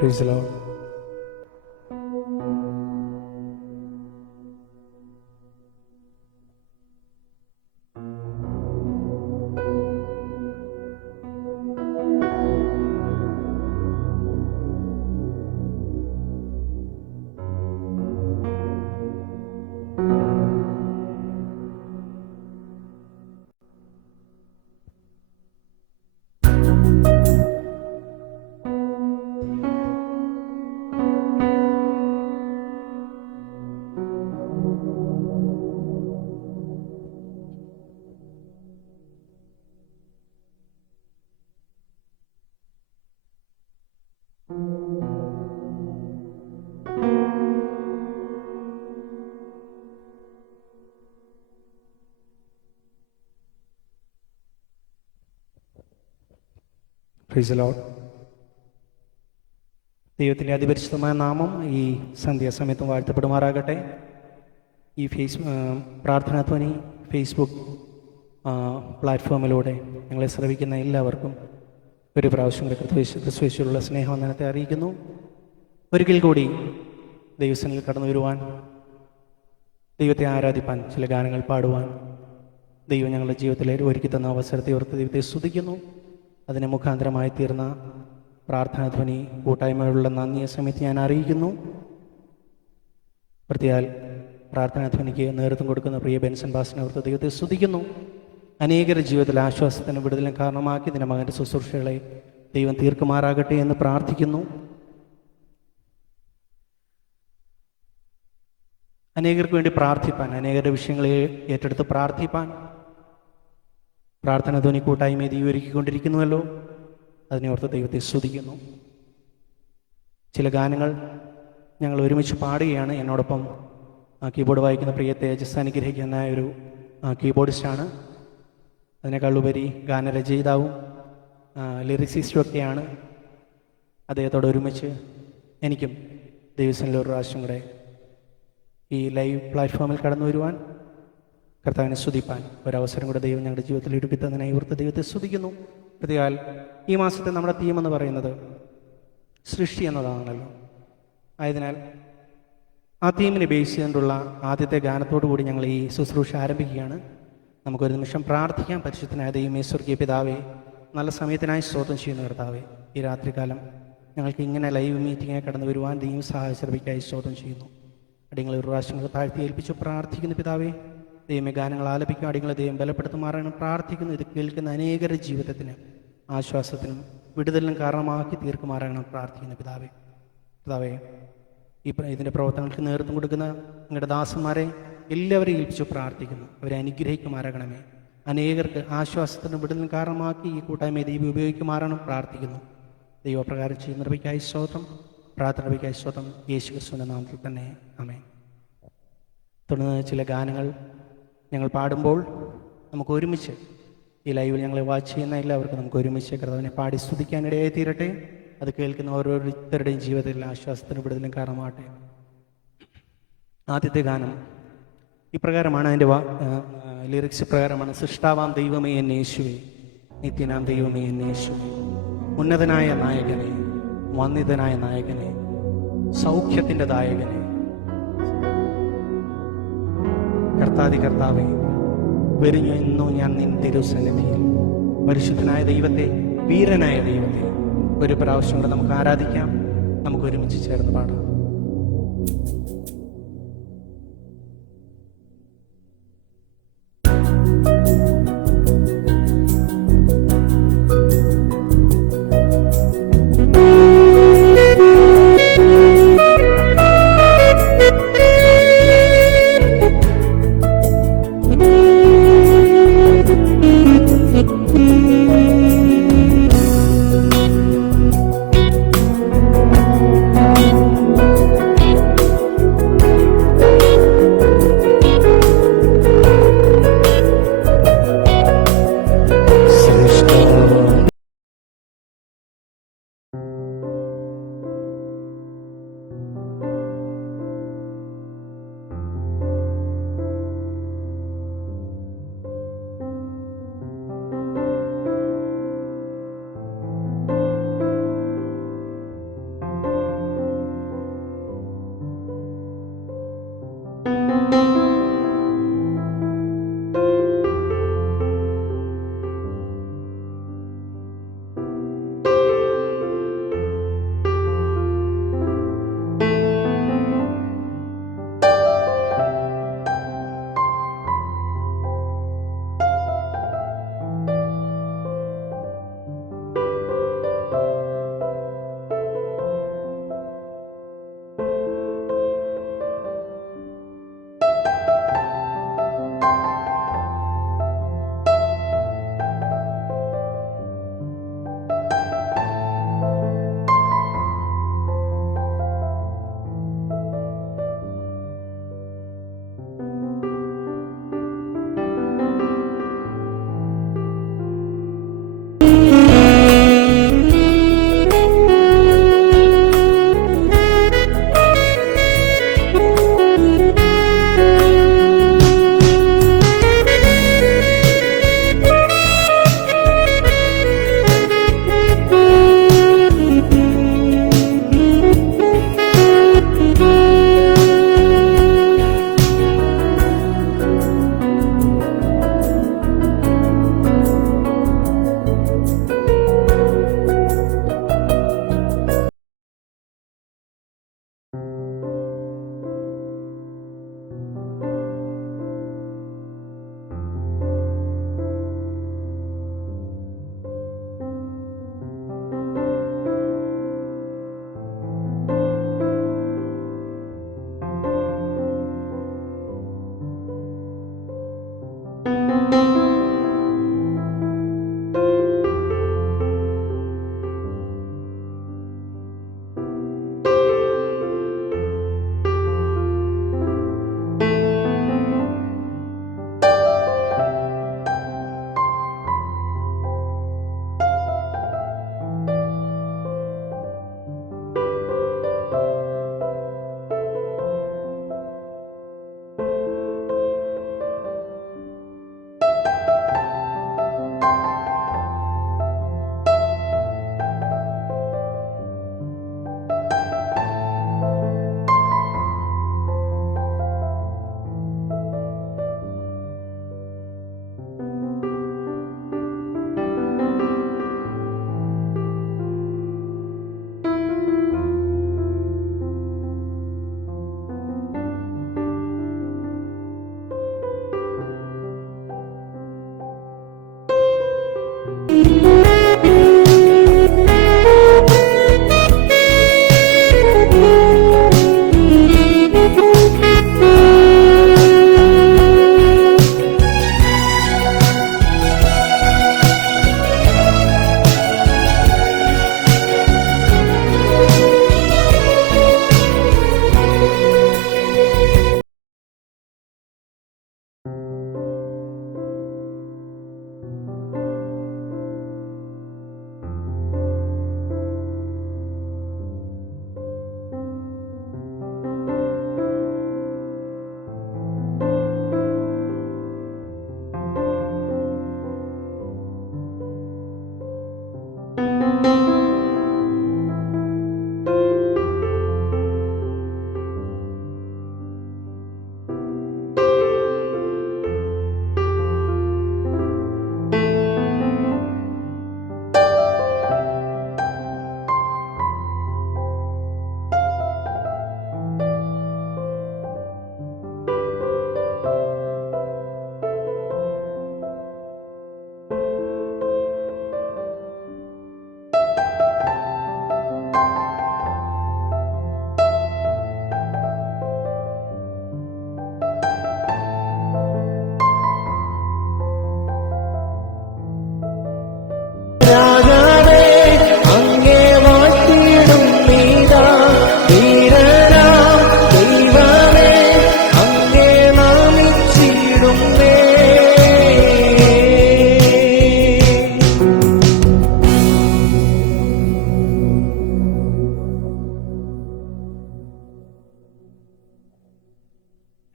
Praise the Lord. Praise the Lord. ദൈവത്തിൻ്റെ അതിപരിശുദ്ധമായ നാമം ഈ സന്ധ്യാസമയത്തും വാഴ്ത്തപ്പെടുമാറാകട്ടെ. ഈ പ്രാർത്ഥനാധ്വനി ഫേസ്ബുക്ക് പ്ലാറ്റ്ഫോമിലൂടെ ഞങ്ങളെ ശ്രവിക്കുന്ന എല്ലാവർക്കും ഒരു പ്രാവശ്യം ക്രിസ്തുയേശുവിലുള്ള സ്നേഹവന്ദനത്തെ അറിയിക്കുന്നു. ഒരിക്കൽ കൂടി ദൈവസന്നിധിയിൽ കടന്നു വരുവാൻ, ദൈവത്തെ ആരാധിപ്പാൻ, ചില ഗാനങ്ങൾ പാടുവാൻ ദൈവം ഞങ്ങളുടെ ജീവിതത്തിൽ ഒരുക്കി തന്ന അവസരത്തെ ഓർത്ത് ദൈവത്തെ സ്തുതിക്കുന്നു. അതിന് മുഖാന്തരമായി തീർന്ന പ്രാർത്ഥനാധ്വനി കൂട്ടായ്മയുള്ള നന്ദിയെ സമയത്ത് ഞാൻ അറിയിക്കുന്നു. പ്രത്യേക പ്രാർത്ഥനാധ്വനിക്ക് നേതൃത്വം കൊടുക്കുന്ന പ്രിയ ബെൻസൺ ബാസിനെ ഓർത്ത് ദൈവത്തെ സ്തുതിക്കുന്നു. അനേകരുടെ ജീവിതത്തിൽ ആശ്വാസത്തിന് വിടുതലും കാരണമാക്കി ഇതിൻ്റെ മകൻ്റെ ശുശ്രൂഷകളെ ദൈവം തീർക്കുമാറാകട്ടെ എന്ന് പ്രാർത്ഥിക്കുന്നു. അനേകർക്ക് വേണ്ടി പ്രാർത്ഥിപ്പാൻ, അനേകരുടെ വിഷയങ്ങളെ ഏറ്റെടുത്ത് പ്രാർത്ഥിപ്പാൻ പ്രാർത്ഥനാധ്വനി കൂട്ടായ്മയെ ദൈവം ഒരുക്കിക്കൊണ്ടിരിക്കുന്നുവല്ലോ. അതിനെ ഓർത്ത് ദൈവത്തെ സ്തുതിക്കുന്നു. ചില ഗാനങ്ങൾ ഞങ്ങൾ ഒരുമിച്ച് പാടുകയാണ്. എന്നോടൊപ്പം കീബോർഡ് വായിക്കുന്ന പ്രിയ തേജസ് അനുഗ്രഹിക്കുന്ന ഒരു കീബോർഡിസ്റ്റാണ്. അതിനേക്കാളുപരി ഗാനരചയിതാവും ലിറിസിസ്റ്റും ഒക്കെയാണ്. അദ്ദേഹത്തോട് ഒരുമിച്ച് എനിക്കും ദൈവസനിൽ ഒരു പ്രാവശ്യം കൂടെ ഈ ലൈവ് പ്ലാറ്റ്ഫോമിൽ കടന്നു വരുവാൻ, കർത്താവിനെ സ്തുതിപ്പാൻ ഒരവസരം കൂടെ ദൈവം ഞങ്ങളുടെ ജീവിതത്തിൽ ഒരുക്കി തന്നതിനായി ഓർത്ത് ദൈവത്തെ സ്തുതിക്കുന്നു. പ്രതികാൽ ഈ മാസത്തെ നമ്മുടെ തീം എന്ന് പറയുന്നത് സൃഷ്ടി എന്നതാണല്ലോ. ആയതിനാൽ ആ തീമിനെ ബേസ് ചെയ്തുകൊണ്ടുള്ള ആദ്യത്തെ ഗാനത്തോടു കൂടി ഞങ്ങൾ ഈ ശുശ്രൂഷ ആരംഭിക്കുകയാണ്. നമുക്കൊരു നിമിഷം പ്രാർത്ഥിക്കാം. പരിശുദ്ധനായ ദൈവമേ, സ്വർഗീയ പിതാവേ, നല്ല സമയത്തിനായി സ്തോത്രം ചെയ്യുന്ന കർത്താവേ, ഈ രാത്രികാലം ഞങ്ങൾക്ക് ഇങ്ങനെ ലൈവ് മീറ്റിങ്ങിനെ കടന്നു വരുവാൻ ദൈവം സഹായിച്ചർപ്പിക്കായി സ്തോത്രം ചെയ്യുന്നു. അടിയങ്ങളെ ഒരു പ്രാവശ്യം താഴ്ത്തി ഏൽപ്പിച്ചു പ്രാർത്ഥിക്കുന്നു. പിതാവേ, ദൈവമേ, ഗാനങ്ങൾ ആലപിക്കും. അടിയങ്ങളെ ദൈവം ബലപ്പെടുത്തുമാറാണ് പ്രാർത്ഥിക്കുന്നു. ഇത് കേൾക്കുന്ന അനേകരുടെ ജീവിതത്തിന് ആശ്വാസത്തിനും വിടുതലിനും കാരണമാക്കി തീർക്കുമാറാണ് പ്രാർത്ഥിക്കുന്നു. പിതാവേ, ഇതിൻ്റെ പ്രവർത്തനങ്ങൾക്ക് നേതൃത്വം കൊടുക്കുന്ന നിങ്ങളുടെ ദാസന്മാരെ എല്ലാവരെയും ഏൽപ്പിച്ചു പ്രാർത്ഥിക്കുന്നു. അവരെ അനുഗ്രഹിക്കുമാറാകണമേ. അനേകർക്ക് ആശ്വാസത്തിനും വിടുതലിനും കാരണമാക്കി ഈ കൂട്ടായ്മയെ ദൈവം ഉപയോഗിക്കുമാറാണ് പ്രാർത്ഥിക്കുന്നു. ദൈവപ്രകാരം ചെയ്യുന്നവയ്ക്കായി സ്തോത്രം, പ്രാർത്ഥനയ്ക്കായി സ്തോത്രം, യേശു ക്രിസ്തുവിൻ്റെ നാമത്തിൽ തന്നെ ആമേൻ. തുടർന്ന് ചില ഗാനങ്ങൾ ഞങ്ങൾ പാടുമ്പോൾ നമുക്ക് ഒരുമിച്ച് ഈ ലൈവിൽ ഞങ്ങളെ വാച്ച് ചെയ്യുന്ന എല്ലാവർക്കും നമുക്ക് ഒരുമിച്ച് കർത്താവിനെ പാടി സ്തുതിക്കാനിടയായി തീരട്ടെ. അത് കേൾക്കുന്ന ഓരോരുത്തരുടെയും ജീവിതത്തിൽ ആശ്വാസത്തിന് വിടുതലും കാരണമാകട്ടെ. ആദ്യത്തെ ഗാനം ഇപ്രകാരമാണ്. അതിൻ്റെ ലിറിക്സ് പ്രകാരമാണ്. സൃഷ്ടാവാം ദൈവമേ എന്നെ യേശുവേ, നിത്യനാം ദൈവമേ എന്നെ യേശുവേ, ഉന്നതനായ നായകനെ, വന്ദിതനായ നായകനെ, സൗഖ്യത്തിൻ്റെ ദായകനെ, കർത്താവേ, വരുന്നു ഇന്നു ഞാൻ നിൻ തിരുസന്നിധിയിൽ. പരിശുദ്ധനായ ദൈവത്തെ, വീരനായ ദൈവത്തെ ഒരു പ്രാവശ്യം കൂടെ നമുക്ക് ആരാധിക്കാം. നമുക്ക് ഒരുമിച്ച് ചേർന്ന് പാടാം.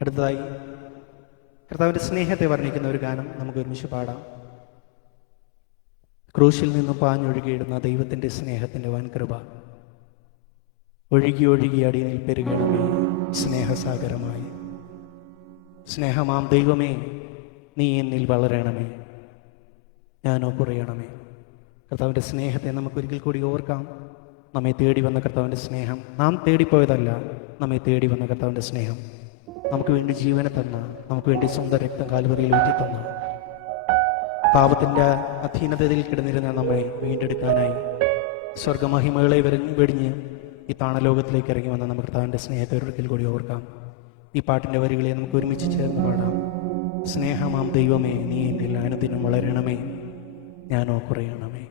അടുത്തതായി കർത്താവിൻ്റെ സ്നേഹത്തെ വർണ്ണിക്കുന്ന ഒരു ഗാനം നമുക്ക് ഒരുമിച്ച് പാടാം. ക്രൂശിൽ നിന്നും പാഞ്ഞൊഴുകിയിടുന്ന ദൈവത്തിൻ്റെ സ്നേഹത്തിൻ്റെ വൻകൃപ ഒഴുകി ഒഴുകി അടിയിൽ പെരുകണമേ സ്നേഹസാഗരമായി. സ്നേഹമാം ദൈവമേ, നീ എന്നിൽ വളരണമേ, ഞാനോ കുറയണമേ. കർത്താവിൻ്റെ സ്നേഹത്തെ നമുക്കൊരിക്കൽ കൂടി ഓർക്കാം. നമ്മെ തേടി വന്ന കർത്താവിൻ്റെ സ്നേഹം, നാം തേടിപ്പോയതല്ല, നമ്മെ തേടി വന്ന കർത്താവിൻ്റെ സ്നേഹം, നമുക്ക് വേണ്ടി ജീവനെ തന്ന, നമുക്ക് വേണ്ടി സ്വന്തം രക്തം കാൽവരിയിൽ ഊറ്റി തന്ന, പാപത്തിൻ്റെ അധീനതയിൽ കിടന്നിരുന്ന നമ്മെ വീണ്ടെടുക്കാനായി സ്വർഗമഹിമകളെ വെടിഞ്ഞ് ഈ താണലോകത്തിലേക്ക് ഇറങ്ങി വന്ന നമ്മുടെ കർത്താവിൻ്റെ സ്നേഹത്തെ ഒരിക്കൽ കൂടി ഓർക്കാം. ഈ പാട്ടിൻ്റെ വരികളെ നമുക്ക് ഒരുമിച്ച് ചേർന്ന് പാടാം. സ്നേഹമാം ദൈവമേ, നീ എന്നിൽ അനുദിനം വളരണമേ, ഞാനോ കുറയണമേ.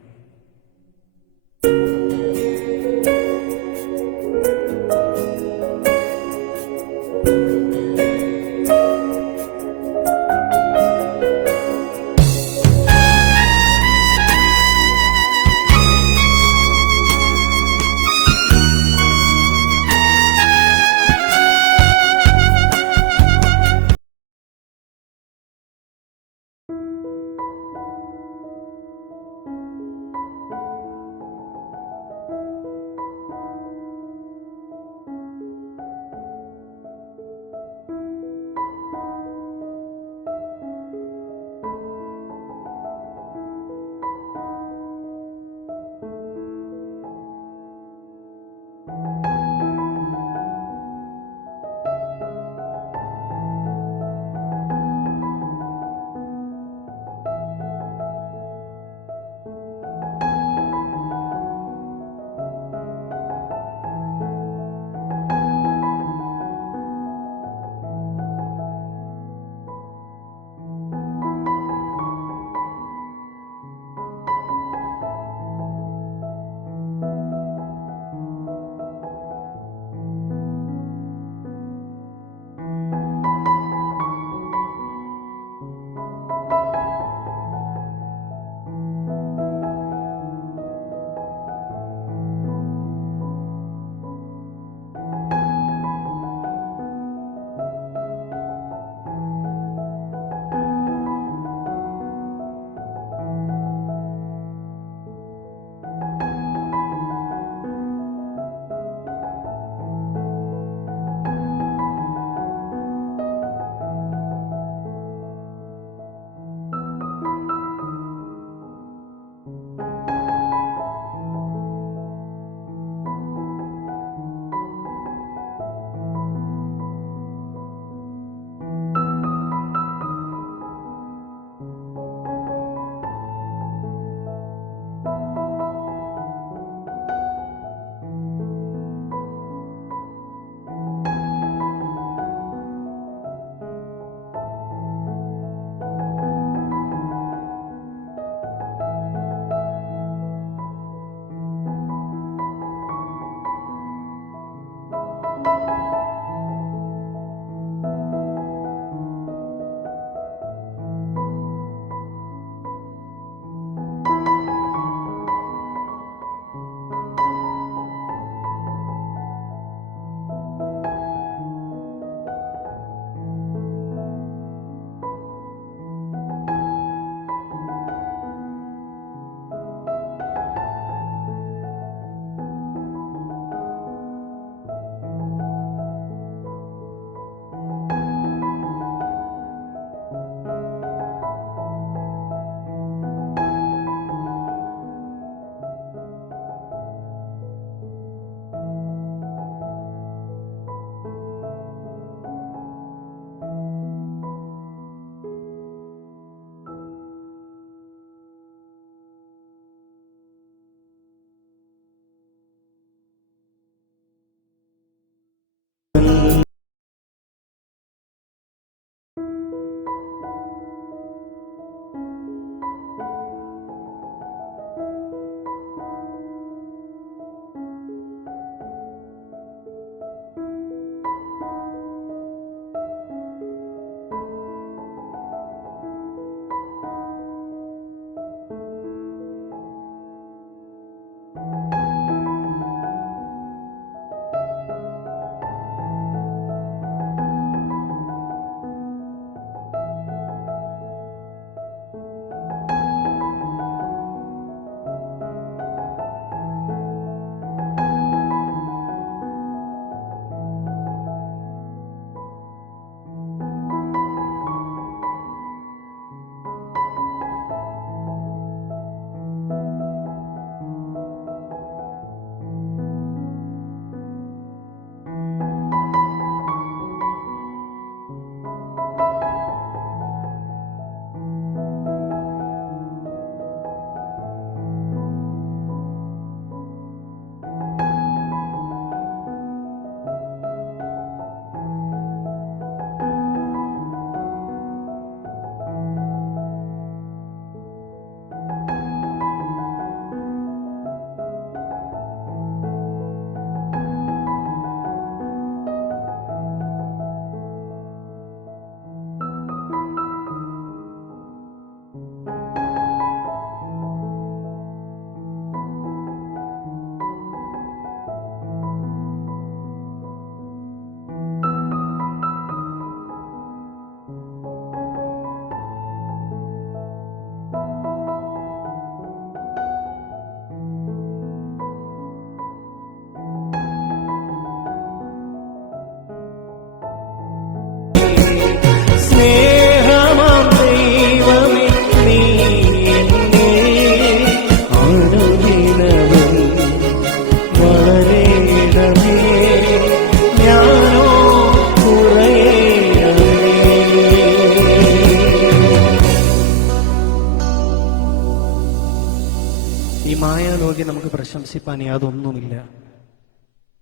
ഈ മായാലോകെ നമുക്ക് പ്രശംസിപ്പാൻ യാതൊന്നുമില്ല.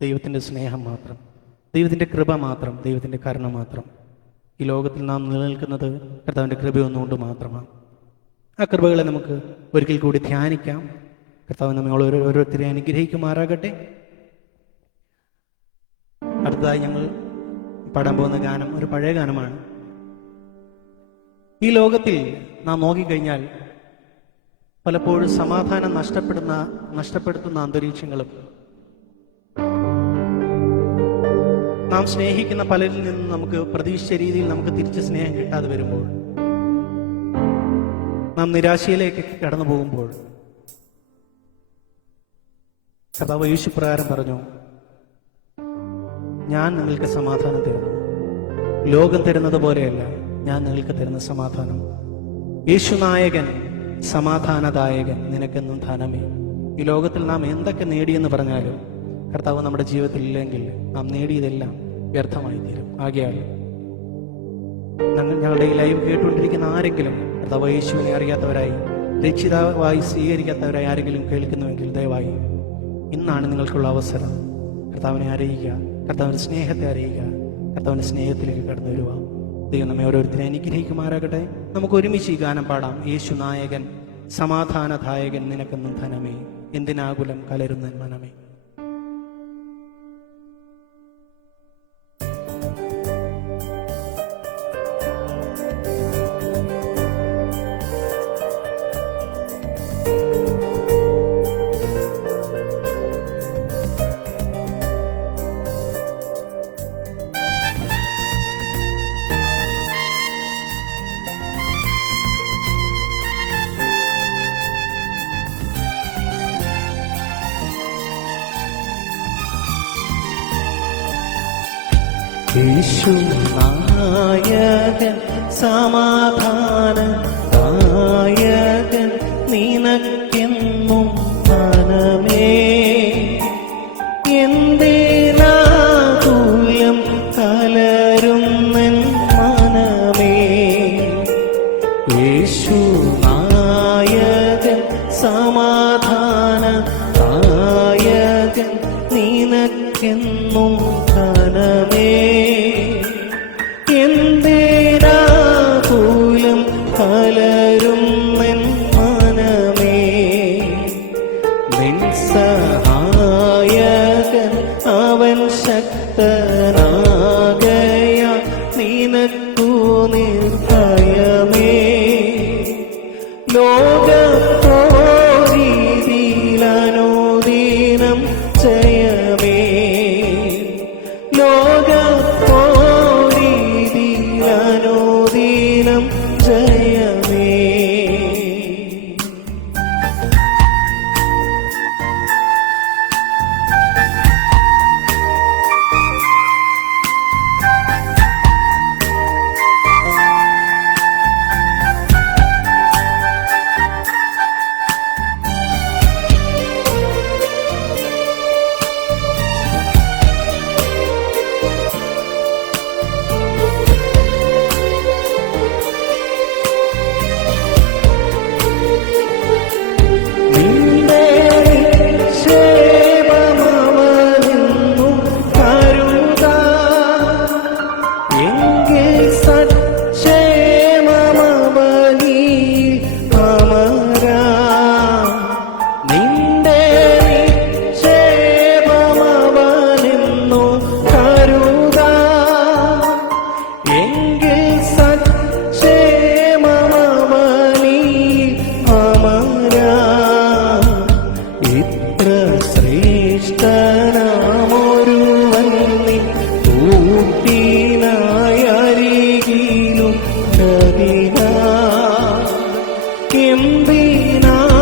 ദൈവത്തിൻ്റെ സ്നേഹം മാത്രം, ദൈവത്തിൻ്റെ കൃപ മാത്രം, ദൈവത്തിൻ്റെ കരുണ മാത്രം. ഈ ലോകത്തിൽ നാം നിലനിൽക്കുന്നത് കർത്താവിൻ്റെ കൃപയൊന്നുകൊണ്ട് മാത്രമാണ്. ആ കൃപകളെ നമുക്ക് ഒരിക്കൽ കൂടി ധ്യാനിക്കാം. കർത്താവ് നമ്മെ ഓരോരുത്തരെ അനുഗ്രഹിക്കുമാറാകട്ടെ. അടുത്തതായി ഞങ്ങൾ പാടാൻ പോകുന്ന ഗാനം ഒരു പഴയ ഗാനമാണ്. ഈ ലോകത്തിൽ നാം നോക്കിക്കഴിഞ്ഞാൽ പലപ്പോഴും സമാധാനം നഷ്ടപ്പെടുത്തുന്ന അന്തരീക്ഷങ്ങളും നാം സ്നേഹിക്കുന്ന പലരിൽ നിന്നും നമുക്ക് പ്രതീക്ഷിച്ച രീതിയിൽ നമുക്ക് തിരിച്ച് സ്നേഹം കിട്ടാതെ വരുമ്പോൾ, നാം നിരാശയിലേക്ക് കടന്നു പോകുമ്പോൾ, കർത്താവ് യേശുപ്രകാരം പറഞ്ഞു, ഞാൻ നിങ്ങൾക്ക് സമാധാനം തരുന്നു, ലോകം തരുന്നത് പോലെയല്ല ഞാൻ നിങ്ങൾക്ക് തരുന്ന സമാധാനം. യേശുനായകൻ, സമാധാനദായകൻ, നിനക്കെന്നും ധനമേ. ഈ ലോകത്തിൽ നാം എന്തൊക്കെ നേടിയെന്ന് പറഞ്ഞാലും കർത്താവ് നമ്മുടെ ജീവിതത്തിൽ ഇല്ലെങ്കിൽ നാം നേടിയതെല്ലാം വ്യർത്ഥമായി തീരും. ആകയാൽ ഞങ്ങളുടെ ഈ ലൈവ് കേട്ടുകൊണ്ടിരിക്കുന്ന ആരെങ്കിലും കർത്താവ് യേശുവിനെ അറിയാത്തവരായി, രക്ഷിതാവായി സ്വീകരിക്കാത്തവരായി ആരെങ്കിലും കേൾക്കുന്നുവെങ്കിൽ ദയവായി ഇന്നാണ് നിങ്ങൾക്കുള്ള അവസരം. കർത്താവിനെ അറിയിക്കുക, കർത്താവിൻ്റെ സ്നേഹത്തെ അറിയിക്കുക, കർത്താവിൻ്റെ സ്നേഹത്തിലേക്ക് കടന്നു വരിക. ദൈവം നമ്മെ ഓരോരുത്തരെ അനുഗ്രഹിക്കുമാറാകട്ടെ. നമുക്ക് ഒരുമിച്ച് ഈ ഗാനം പാടാം. യേശു നായകൻ, സമാധാനദായകൻ, നിനക്കെന്നും ധനമേ, എന്തിനാകുലം കലരുന്ന മനമേ. യേശു നായകൻ, സമാധാനദായകൻ, നിനക്കെന്നും ധനമേ, എന്തിനാകുലം കലരുന്നെൻ മനമേ. യേശു നായകൻ, സമാധാനദായകൻ, നിനക്കെന്നും ധനമേ, നിൻ സഹായകൻ അവൻ ശക്തനാകയാൽ നിനക്കു നിർഭയമേ. ലോകത്തോരീതിയിലനുദിനം ജയമേ. ലോകത്തോരീതിയിലനുദിനം ജയമേ.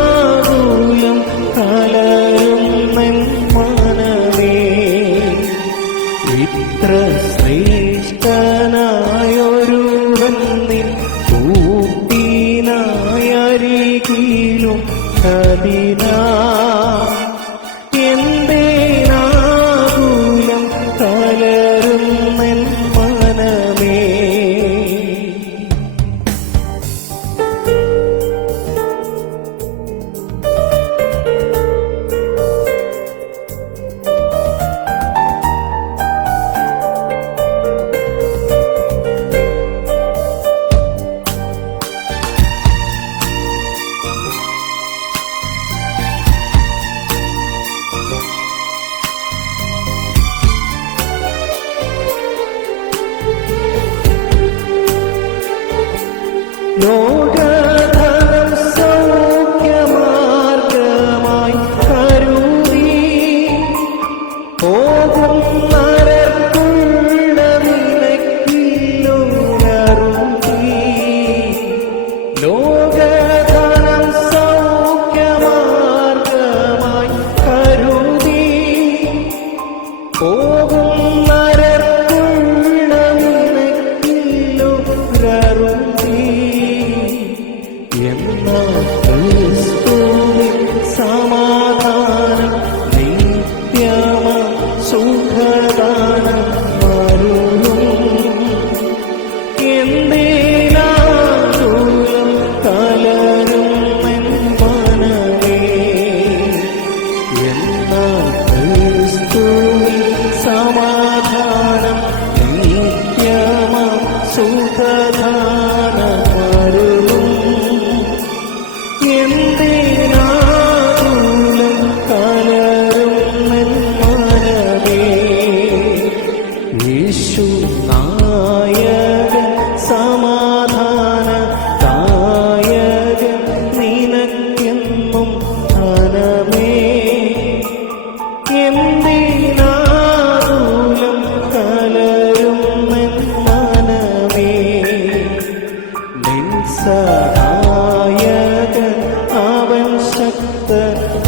എന്തിനാകുലം കലരുന്നെൻ മനമേ. ഇത്ര ശ്രേഷ്ഠനായൊരുവൻ നിൻ കൂട്ടിനായരികിലും കതിനാ. എന്തിനാകുലം കലരുന്നെൻ മനമേ. ലോകധനം സൗഖ്യമാർഗമായി കരുതി പോകും നരക്കുള്ള നിലയ്ക്കില്ലുണരുതി. ലോകധനം സൗഖ്യമാർഗമായി കരുതി പോകും നരക്കുള്ള നിലയ്ക്കില്ലുണരുതി. എന്നാൽ ക്രിസ്തുവിൻ സമാധാനം നിത്യമ സുഖദാനം അരുളും. എന്തിനാകുലം കലരുന്നെൻ മനമേ. എന്നാൽ ക്രിസ്തുവിൻ സമാധാനം നിത്യമ സുഖദാനം അരുളും. എന്തിനാകുലം കലരുന്നെൻ മനമേ. യേശു നായകൻ സമാധാനദായകൻ നിനക്കെന്നും ധനമേ. എന്തിനാകുലം കലരുന്നെൻ മനമേ. നിൻ സഹായകൻ അവൻ ശക്തനാകയാൽ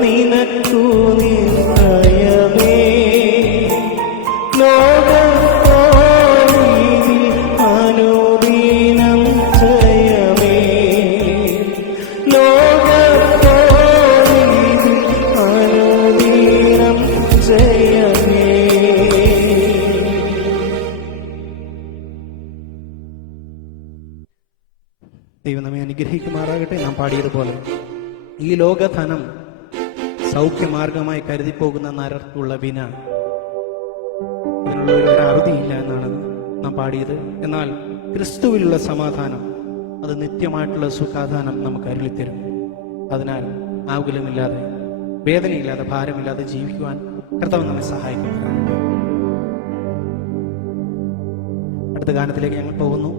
നിനക്കു നിർഭയമേ. ലോകത്തോരീതിയിലനുദിനം ജയമേ. ലോകത്തോരീതിയിലനുദിനം ജയമേ. ദൈവം നമ്മെ അനുഗ്രഹിക്കുമാറാകട്ടെ. നാം പാടിയതുപോലെ ഈ ലോകധനം സൗഖ്യമാർഗമായി കരുതിപ്പോകുന്ന നരർക്കുള്ള വിന, അതിനുള്ള ഒരു അറുതിയില്ല എന്നാണ് നാം പാടിയത്. എന്നാൽ ക്രിസ്തുവിലുള്ള സമാധാനം അത് നിത്യമായിട്ടുള്ള സുഖാധാനം നമുക്ക് അരുളിത്തരും. അതിനാൽ ആകുലമില്ലാതെ, വേദനയില്ലാതെ, ഭാരമില്ലാതെ ജീവിക്കുവാൻ കർത്താവ് നമ്മെ സഹായിക്കുന്നുണ്ട്. അടുത്ത ഗാനത്തിലേക്ക് ഞങ്ങൾ പോകുന്നു.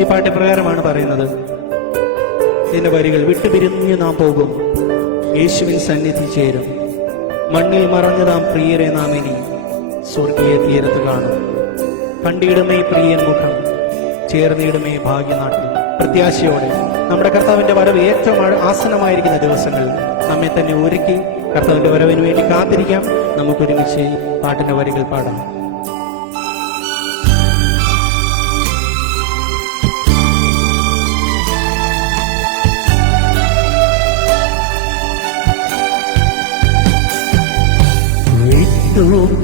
ഈ പാട്ട് പ്രകാരമാണ് പറയുന്നത്. ഇതിന്റെ വരികൾ: വിട്ടുപിരിഞ്ഞു നാം പോകും, യേശുവിൻ സന്നിധി ചേരും, മണ്ണിൽ മറഞ്ഞു നാം പ്രിയരെ നാം ഇനി സ്വർഗീയ തീരത്ത് കാണും. കണ്ടിടുമേ പ്രിയൻ മുഖം, ചേർന്നിടുമേ ഭാഗ്യനാട്ടിൽ. പ്രത്യാശയോടെ നമ്മുടെ കർത്താവിന്റെ വരവ് ഏറ്റവും ആസന്നമായിരിക്കുന്ന ദിവസങ്ങളിൽ നമ്മെ തന്നെ ഒരുക്കി കർത്താവിന്റെ വരവിന് വേണ്ടി കാത്തിരിക്കാം. നമുക്കൊരുമിച്ച് പാട്ടിന്റെ വരികൾ പാടാം.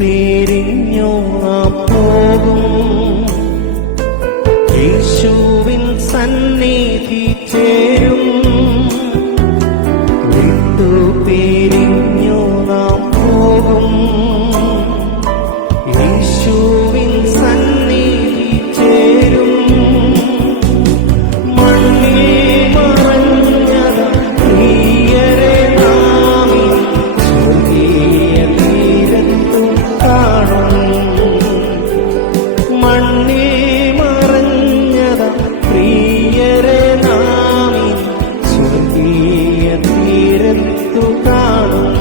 പിരിഞ്ഞു നാം പോകും, യേശുവിൻ സന്നിധി ചേരും. പിരിഞ്ഞു നാം പോകും, യേശുവിൻ സന്നിധി ചേരും. മണ്ണിൽ മറഞ്ഞത പ്രിയരെ നാം സ്വർഗീയ തീരത്തു കാണും. മണ്ണിൽ മറഞ്ഞത പ്രിയരെ നാം സ്വർഗീയ തീരത്തു കാണും.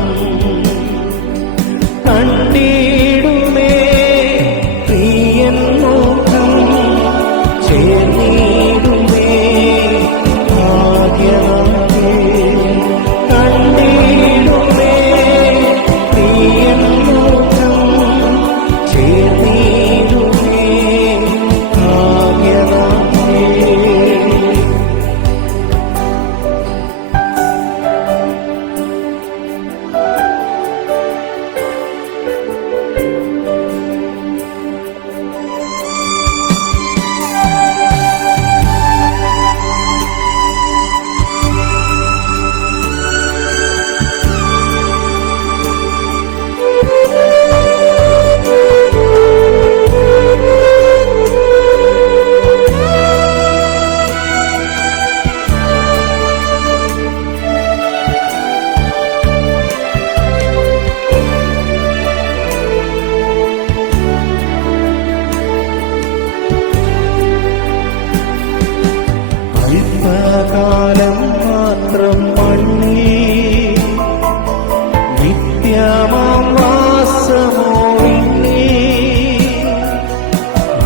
കണ്ടിടുമേ പ്രിയൻ മുഖം, ചേർന്നിടുമേ ഭാഗ്യനാഥേ. കണ്ടിടുമേ പ്രിയൻ മുഖം, ചേർന്നിടുമേ ഭാഗ്യനാഥേ. അല്പകാലം മാത്രം മണ്ണിൽ, നിത്യമാം വാസമോ ഇന്നിൽ.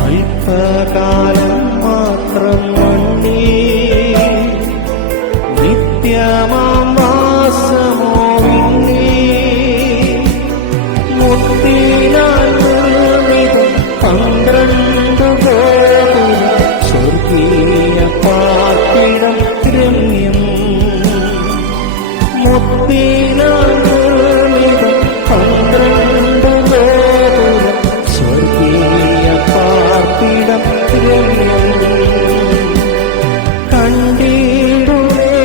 അല്പകാലം മാത്രം മണ്ണിൽ, നിത്യമാം വാസമോ ഇന്നിൽ. മുത്തിനാൽ നിർമ്മിതം 12 ഗോപുരം, സ്വർഗീയ പാർപ്പിടം രമ്യം. മുത്തിനാൽ നിർമ്മിതം 12 ഗോപുരം, സ്വർഗീയ പാർപ്പിടം രമ്യം. കണ്ടിടുമേ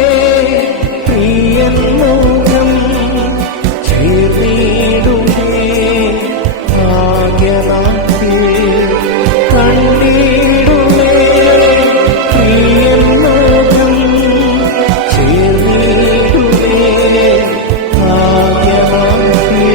പ്രിയൻ മുഖം, ചേർന്നിടുമേ ഭാഗ്യനാഥേ. കണ്ടിടുമേ പ്രിയൻ മുഖം, ചേർന്നിടുമേ ഭാഗ്യനാഥേ.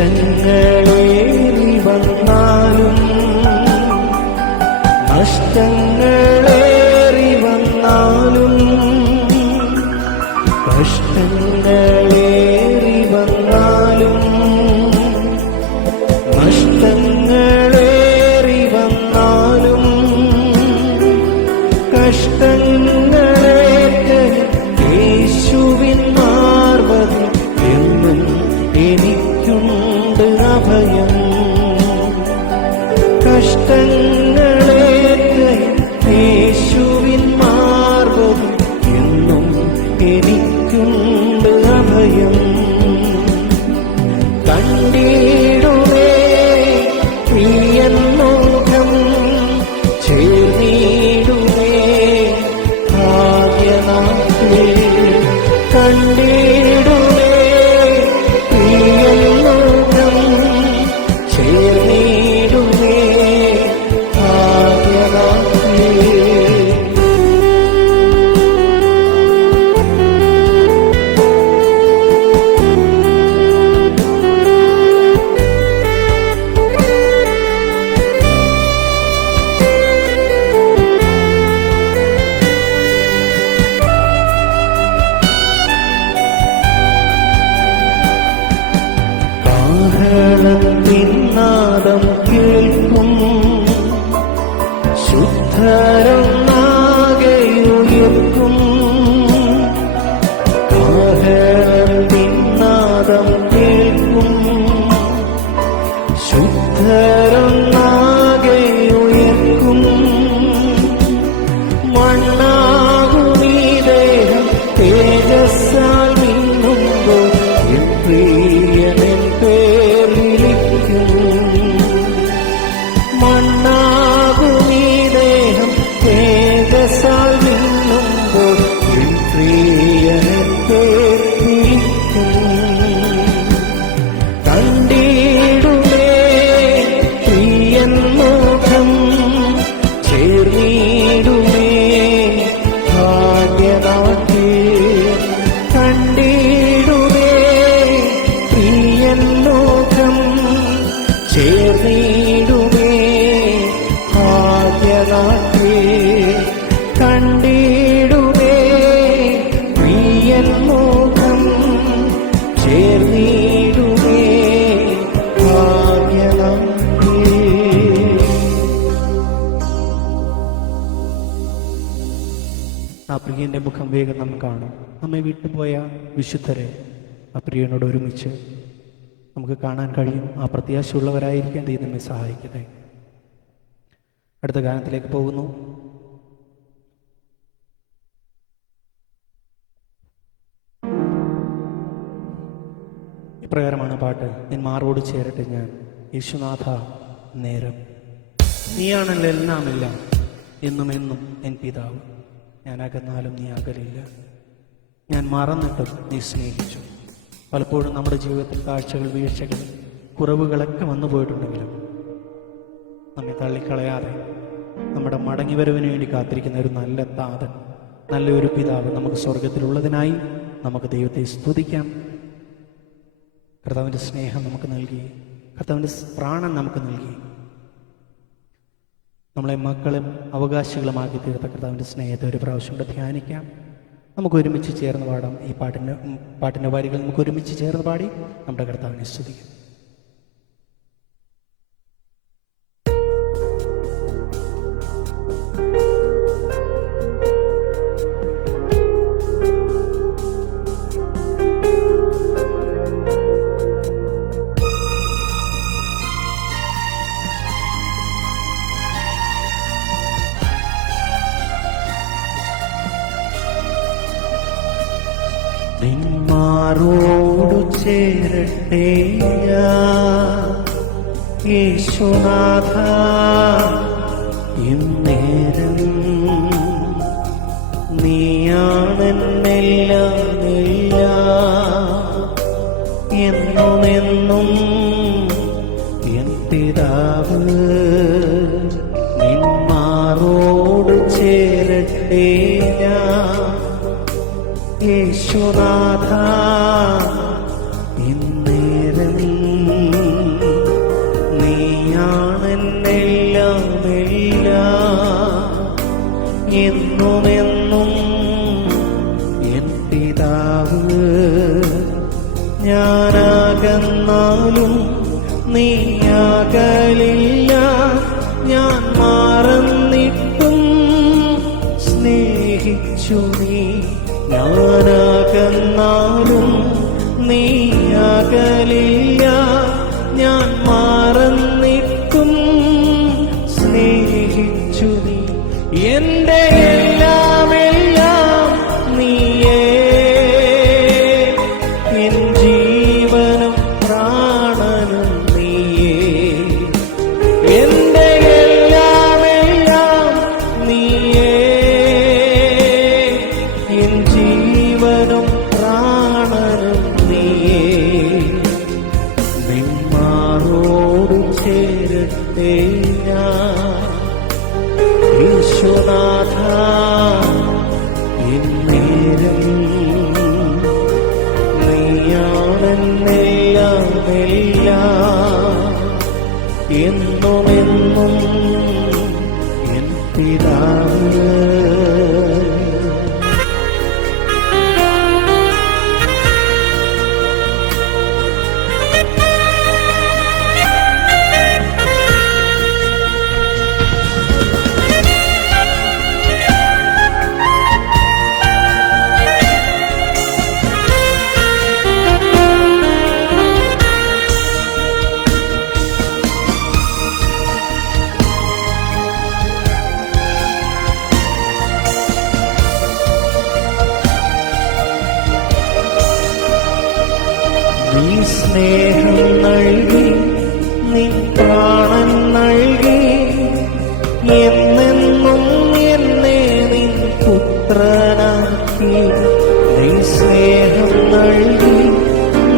കഷ്ടങ്ങളേറി വന്നാലും, നഷ്ടങ്ങളേറി വന്നാലും, കഷ്ടങ്ങളേറി വന്നാലും, നഷ്ടങ്ങളേറി വന്നാലും, കഷ്ടങ്ങളേറ്റ യേശുവിൻ മാർവതി എന്നും എനിക്കുണ്ട് അഭയം. കഷ്ട യേശുവിൻ മാർഗം എന്നും എനിക്കുണ്ട് അഭയം. കണ്ടിടുമേ പ്രിയൻ മുഖം, ചേർന്നിടുമേ ഭാഗ്യനാഥേ. കണ്ടിടുമേ പ്രിയൻ മുഖം, ചേർന്നിടുമേ ഭാഗ്യനാഥേ. കാഹളത്തിൻ കേൾക്കും, ശുദ്ധരൊന്നാകെയുയർക്കും. കാഹളത്തിൻ കേൾക്കും, ശുദ്ധരൊന്നാകെയുയർക്കും. മണ്ണാകുമീ ദേഹം തേജസ്സാൽ മിന്നുമ്പോൾ പ്രിയനൻ പേർ വിളിക്കും. മണ്ണാകുമീ ദേഹം തേജസ്സാൽ മിന്നുമ്പോൾ പ്രിയനൻ പേർ വിളിക്കും. കണ്ടിടുമേ പ്രിയൻ മുഖം, ചേർന്നിടുമേ ഭാഗ്യനാഥേ. കണ്ടിടുമേ പ്രിയൻ മുഖം, ചേർന്നിടുമേ ഭാഗ്യനാഥേ. കണ്ടിടുമേ പ്രിയൻ മുഖം, ചേർന്നിടുമേ ഭാഗ്യനാഥേ. ആ പ്രിയന്റെ മുഖം വേഗം നാം കാണും. നമ്മെ വിട്ടുപോയ വിശുദ്ധരെ ആ പ്രിയനോട് ഒരുമിച്ച് നമുക്ക് കാണാൻ കഴിയും. ആ പ്രത്യാശയുള്ളവരായിരിക്കാൻ ദൈവം നമ്മെ സഹായിക്കട്ടെ. അടുത്ത ഗാനത്തിലേക്ക് പോകുന്നു. ഇപ്രകാരമാണ് പാട്ട്. നിൻ മാറോട് ചേരട്ടെ ഞാൻ യേശുനാഥ നേരം. നീയാണല്ലോ എല്ലാമെല്ലാം, എന്നും എന്നും എൻ പിതാവ്. ഞാൻ അകന്നാലും നീ അകലില്ല, ഞാൻ മറന്നിട്ടും നീ സ്നേഹിച്ചു. പലപ്പോഴും നമ്മുടെ ജീവിതത്തിൽ കാഴ്ചകൾ, വീഴ്ചകൾ, കുറവുകളൊക്കെ വന്നു പോയിട്ടുണ്ടെങ്കിലും നമ്മെ തള്ളിക്കളയാതെ നമ്മുടെ മടങ്ങിവരവിന് വേണ്ടി കാത്തിരിക്കുന്ന ഒരു നല്ല താതൻ, നല്ലൊരു പിതാവ് നമുക്ക് സ്വർഗത്തിലുള്ളതിനായി നമുക്ക് ദൈവത്തെ സ്തുതിക്കാം. കർത്താവിൻ്റെ സ്നേഹം നമുക്ക് നൽകി, കർത്താവിൻ്റെ പ്രാണൻ നമുക്ക് നൽകി, നമ്മളെ മക്കളും അവകാശികളുമാക്കി തീർത്ത കർത്താവിൻ്റെ സ്നേഹത്തെ ഒരു പ്രാവശ്യം കൂടെ ധ്യാനിക്കാം. നമുക്ക് ഒരുമിച്ച് ചേർന്ന് പാടാം. ഈ പാട്ടിൻ്റെ വരികൾ നമുക്ക് ഒരുമിച്ച് ചേർന്ന് പാടി നമ്മുടെ കർത്താവിനെ സ്തുതിക്കാം. നിന്മാറോടു ചേരട്ടെ ഞാൻ യേശുനാഥ ഇന്നേരം. നീയാണെന്നെല്ലാം എന്നുമെന്നും എൻ പിതാവ്. നിന്മാറോട് ചേരട്ടെ ഞാൻ യേശുനാഥ ഇന്നേരം. നീയാണെന്നെല്ലാം എന്നുമെന്നും എൻ പിതാവ്. ഞാനകന്നാലും നീയാകലില്ല, ഞാൻ മറന്നിട്ടും സ്നേഹിച്ചു നീ. ഞാനകന്നാലും നീയാകലില്ല, ഞാൻ മറന്നിട്ടും സ്നേഹിച്ചു സ്നേഹിച്ചു നീ. എന്റെ എല്ലാം എല്ലാം നീയേ, എൻ ജീവനും പ്രാണനും നീയേ. എന്റെ എല്ലാം എല്ലാം നീയേ, എൻ ജീവനും പ്രാണനും നീയേ. നിന്മാറോട് ചേരട്ടെ ഞാൻ യേശുനാഥ, എന്നേരം നീയാണെന്നെല്ലാം എല്ലാം, എന്നുമെന്നും എൻ പിതാവ്. നീ സ്നേഹം നൽകി, നീ പ്രാണൻ നൽകി, എന്നെന്നും എന്നെ നിൻ പുത്രനാക്കി. നീ സ്നേഹം നൽകി,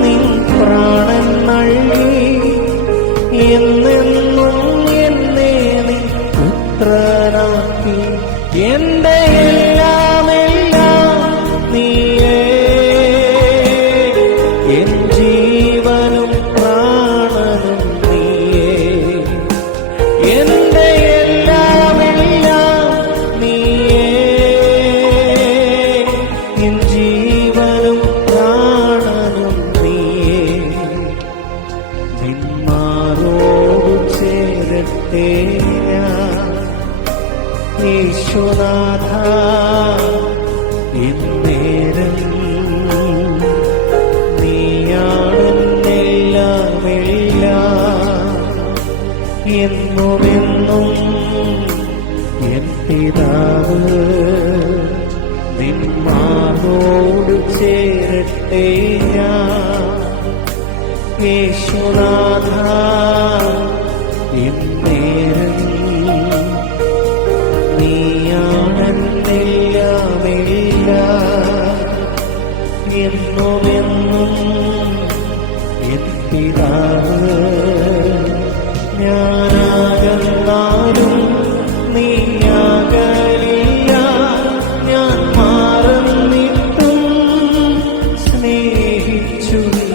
നീ പ്രാണൻ നൽകി, എന്നെന്നും എന്നെ നിൻ പുത്രനാക്കി. എന്റെ എല്ലാം എല്ലാം നീയേ, എൻ ജീവനും പ്രാണനും നീയേ. എന്റെ എല്ലാം എല്ലാം നീയേ, എൻ ജീവനും പ്രാണനും നീയേ. നിന്മാറോട് ചേരട്ടെ ഞാൻ യേശുനാഥ, എന്നേരം നീയാണെന്നെല്ലാം എല്ലാം, എന്നുമെന്നും എൻ പിതാവ്. നിന്മാറോട് ചേരട്ടെ ഞാൻ യേശുനാഥ, എന്നേരം നീയാണെന്നെല്ലാം എല്ലാം, എന്നുമെന്നും എൻ പിതാവ്. ഞാനാകന്നാലും നീയാകലില്ല, ഞാൻ മാറുന്നിട്ടും സ്നേഹിച്ചു നീ.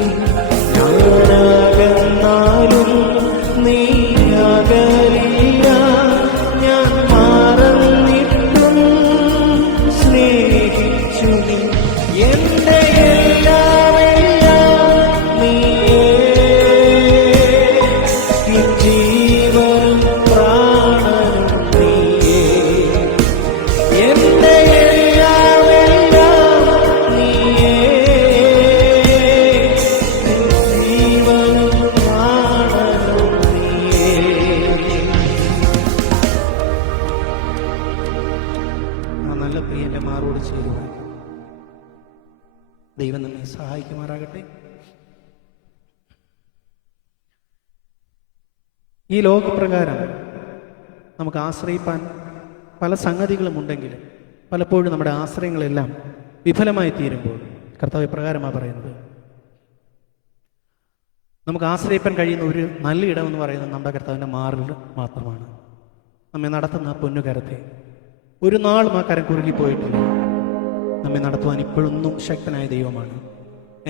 ഞാനാകന്നാലും നീയാകലില്ല, ഞാൻ മാറുന്നിട്ടും സ്നേഹിച്ചു നീ. എന്റെ എല്ലാം എല്ലാം നീയേ, എൻ ജീവനും പ്രാണനും നീയേ. എന്റെ എല്ലാം എല്ലാം നീയേ, എൻ ജീവനും പ്രാണനും നീയേ. ആ നല്ല പ്രിയന്റെ മാറോട് ചേരുവാൻ ദൈവം നമ്മെ സഹായിക്കുമാറാകട്ടെ. ഈ ലോകപ്രകാരം നമുക്ക് ആശ്രയിപ്പാൻ പല സംഗതികളും ഉണ്ടെങ്കിലും പലപ്പോഴും നമ്മുടെ ആശ്രയങ്ങളെല്ലാം വിഫലമായി തീരുമ്പോൾ കർത്താവ് ഇപ്രകാരമാണ് പറയുന്നത്, നമുക്ക് ആശ്രയിപ്പാൻ കഴിയുന്ന ഒരു നല്ല ഇടമെന്ന് പറയുന്നത് നമ്മുടെ കർത്താവിൻ്റെ മാറിൽ മാത്രമാണ്. നമ്മെ നടത്തുന്ന ആ പൊന്നുകരത്തെ ഒരു നാളും ആ കരം കുറുകിപ്പോയിട്ടില്ല. നമ്മെ നടത്തുവാൻ ഇപ്പോഴൊന്നും ശക്തനായ ദൈവമാണ്.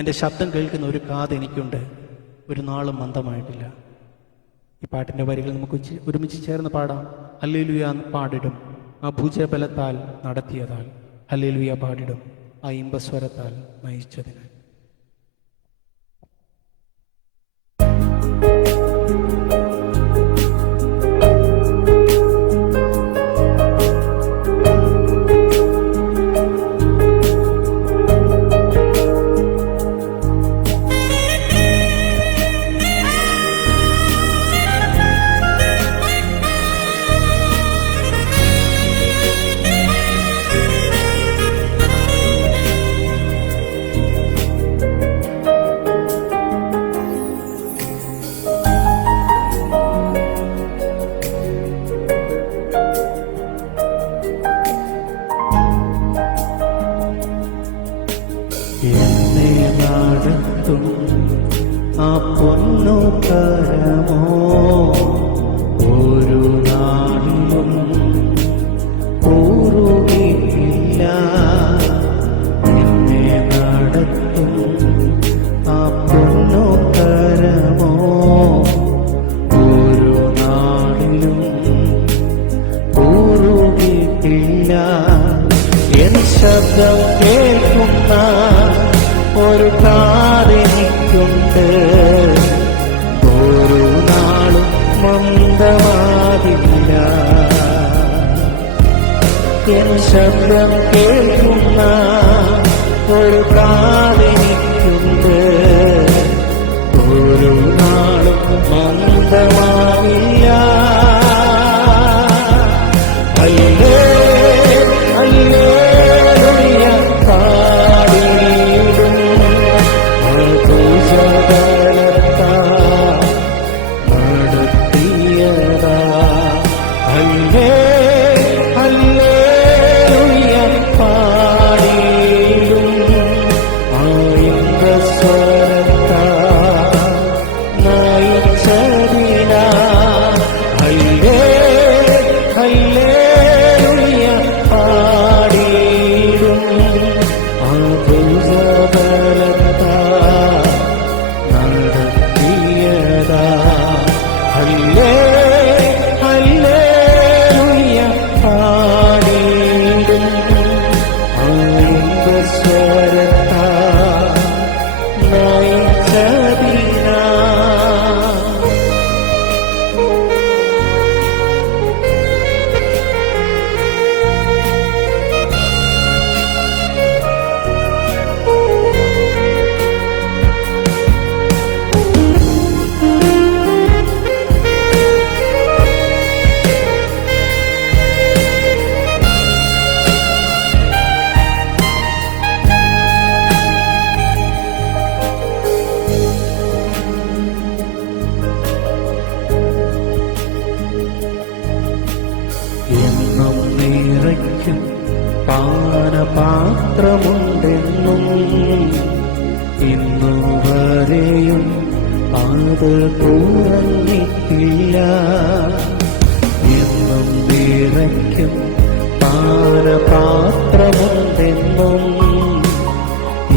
എൻ്റെ ശബ്ദം കേൾക്കുന്ന ഒരു കാത് എനിക്കുണ്ട്, ഒരു നാളും മന്ദമായിട്ടില്ല. ഈ പാട്ടിൻ്റെ വരികൾ നമുക്ക് ഒരുമിച്ച് ചേർന്ന് പാടാം. ഹല്ലേലൂയ പാടിടും ആ ഭുജബലത്താൽ നടത്തിയതാൽ, ഹല്ലേലൂയ പാടിടും ആ ഇമ്പസ്വരത്താൽ നയിച്ചതിന്. നടത്തും ആ പൊന്നു കരമോ ഒരു നാളിലും കൂറുകയില്ല. എന്നെ നടത്തും ആ പൊന്നു കരമോ ഒരു നാളിലും കൂറുകയില്ല. എൻ ശബ്ദം കേൾക്കുന്ന ഒരു കാതെനിക്കുണ്ട്, ഒരു നാളും മന്ദമാകില്ല. എൻ ശബ്ദം കേൾക്കുന്ന ഒരു കാതെനിക്കുണ്ട്, ഒരു നാളും മന്ദമാകില്ല. അല്ലേ ഹല്ലേലൂയ പാടിയിടും ഭുജബലത്താൽ നടത്തിയതാ. ഹല്ലേലൂയ പാടിയിടും സ്വരത്താൽ നയിച്ചതിനാ. ഹല്ലേലൂയ പാടിയിടും ഭുജബലത്താൽ നടത്തിയതാ. ഹല്ലേലൂയ പാടിയിടും സ്വരത്താൽ നയിച്ചതിനാ. എന്നും നിറയ്ക്കും പാനപാത്രമുണ്ടെന്നും ഇന്നുവരെയും അത് തുറന്നിട്ടില്ല. എന്നും നിറയ്ക്കും പാനപാത്രമുണ്ടെന്നും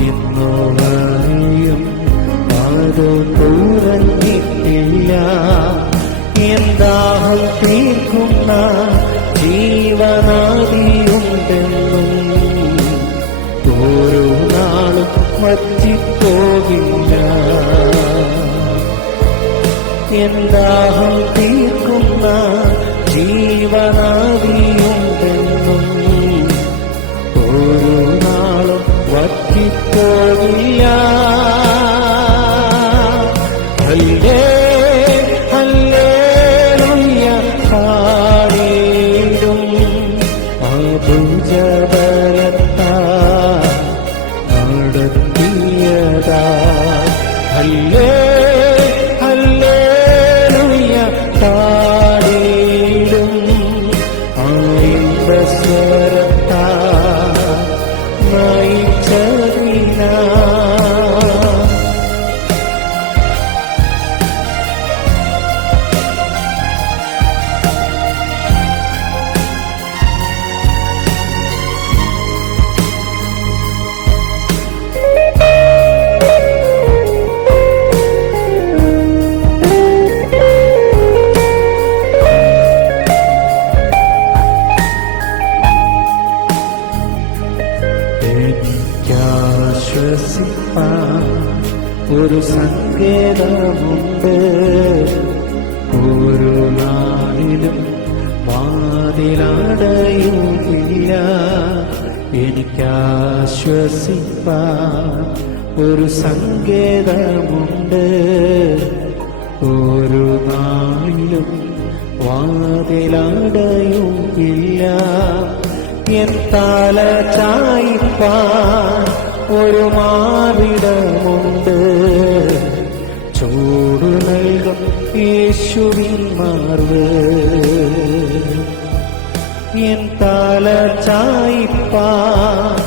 ഇന്നുവരെയും അത് തുറന്നിട്ടില്ല. എന്താഹം തീർക്കുന്ന ജീവനാദിയുണ്ടെന്നും ഓരോ നാളും വറ്റിപ്പോകില്ല. എന്താഹം തീർക്കുന്ന ജീവനാദിയുണ്ടെന്നും ഓരോ നാളും വറ്റിപ്പോകില്ല. ഹല്ലേലൂയ പാടിയിടും ഭുജബലത്താൽ നടത്തിയതാ. ഹല്ലേലൂയ പാടിയിടും സ്വരത്താൽ നയിച്ചതിനാ. എനിക്കാശ്വസിപ്പാൻ ഒരു സങ്കേതമുണ്ട്, ഒരു നാളിലും വാതിലടയുകയില്ല. എനിക്കാശ്വസിപ്പാൻ ഒരു സങ്കേതമുണ്ട്, ഒരു നാളിലും വാതിലടയുകയില്ല. എൻ തല ചായിപ്പാൻ ഒരു മാറിടമുണ്ട്, ചൂടു നൽകും യേശുവിൻ മാർവ്. എൻ തല ചായിപ്പാൻ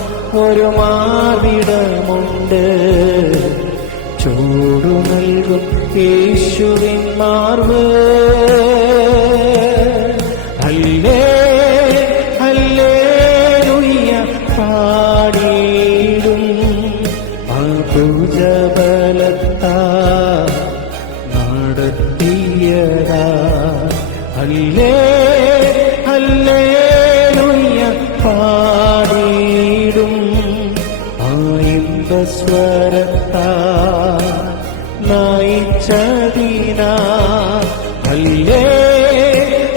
ഒരു മാറിടമുണ്ട്, ചൂടു നൽകും യേശുവിൻ മാർവ്. ഹല്ലേ ഹല്ലേലൂയ പാടിയിടും ഭുജബലത്താ നടത്തിയതാ. ഹല്ലേ ഹല്ലേലൂയ പാടിയിടും സ്വരത്താ നയിച്ചതിനാ. ഹല്ലേ